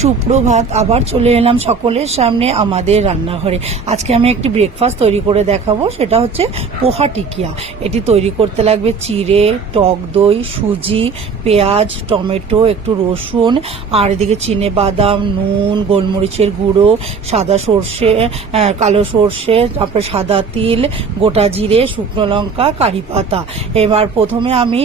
সুপ্রভাত, আবার চলে এলাম সকলের সামনে আমাদের রান্নাঘরে। আজকে আমি একটি ব্রেকফাস্ট তৈরি করে দেখাবো, সেটা হচ্ছে পোহা টিকিয়া। এটি তৈরি করতে লাগবে চিড়ে, টক দই, সুজি, পেঁয়াজ, টমেটো, একটু রসুন, আর এদিকে চিনে বাদাম, নুন, গোলমরিচের গুঁড়ো, সাদা সর্ষে কালো সর্ষে, তারপরে সাদা তিল, গোটা জিরে, শুকনো লঙ্কা, কারি পাতা। এবার প্রথমে আমি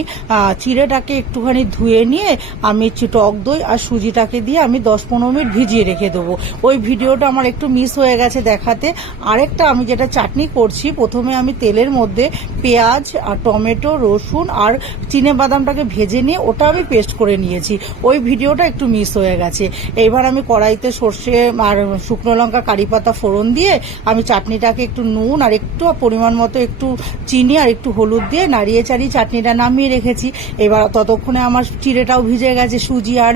চিড়েটাকে একটুখানি ধুয়ে নিয়ে আমি টক দই আর সুজিটাকে দিয়ে আমি দশ পনেরো মিনিট ভিজিয়ে রেখে দেবো। ওই ভিডিওটা আমার একটু মিস হয়ে গেছে দেখাতে। আরেকটা আমি যেটা চাটনি করছি, প্রথমে আমি তেলের মধ্যে পেঁয়াজ আর টমেটো, রসুন আর চিনে বাদামটাকে ভেজে নিয়ে ওটা আমি পেস্ট করে নিয়েছি। ওই ভিডিওটা একটু মিস হয়ে গেছে। এইবার আমি কড়াইতে সর্ষে আর শুকনো লঙ্কা, কারি পাতা, ফোড়ন দিয়ে আমি চাটনিটাকে একটু নুন আর একটু পরিমাণ মতো একটু চিনি আর একটু হলুদ দিয়ে নাড়িয়ে চাড়িয়ে চাটনিটা নামিয়ে রেখেছি। এবার ততক্ষণে আমার চিড়েটাও ভিজে গেছে, সুজি আর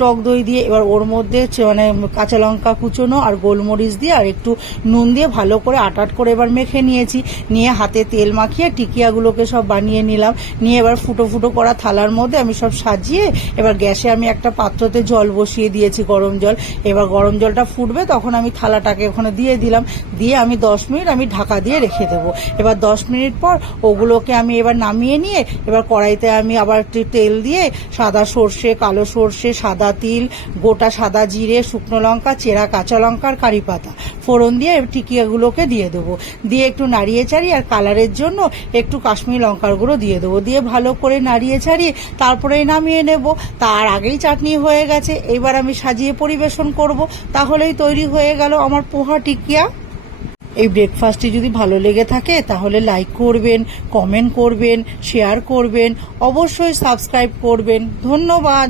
টক দই দিয়ে। এবার ওর মধ্যে মানে কাঁচা লঙ্কা কুচোনো আর গোলমরিচ দিয়ে আর একটু নুন দিয়ে ভালো করে আটাট করে এবার মেখে নিয়েছি। নিয়ে হাতে তেল মাখিয়ে টিকিয়াগুলোকে সব বানিয়ে নিলাম। নিয়ে এবার ফুটো ফুটো করা থালার মধ্যে আমি সব সাজিয়ে এবার গ্যাসে আমি একটা পাত্রতে জল বসিয়ে দিয়েছি গরম জল। এবার গরম জলটা ফুটবে, তখন আমি থালাটাকে ওখানে দিয়ে দিলাম। দিয়ে আমি দশ মিনিট আমি ঢাকা দিয়ে রেখে দেবো। এবার দশ মিনিট পর ওগুলোকে আমি এবার নামিয়ে নিয়ে এবার কড়াইতে আমি আবার তেল দিয়ে সাদা সর্ষে, কালো সর্ষে, সাদা তিল, গোটা সাদা জিরে, শুকনো লঙ্কা, চেরা কাঁচা লঙ্কা আর কারি পাতা। ফোড়ন দিয়ে টিকিয়াগুলোকে দিয়ে দেবো। দিয়ে একটু নাড়িয়ে চাড়িয়ে আর কালারের জন্য একটু কাশ্মীরি লঙ্কার গুঁড়ো দিয়ে দেবো। দিয়ে ভালো করে নাড়িয়ে ছাড়িয়ে তারপরেই নামিয়ে নেব। তার আগেই চাটনি হয়ে গেছে। এবার আমি সাজিয়ে পরিবেশন করব। তাহলেই তৈরি হয়ে গেল আমার পোহা টিকিয়া। এই ব্রেকফাস্টটি যদি ভালো লেগে থাকে, তাহলে লাইক করবেন কমেন্ট করবেন শেয়ার করবেন, অবশ্যই সাবস্ক্রাইব করবেন। ধন্যবাদ।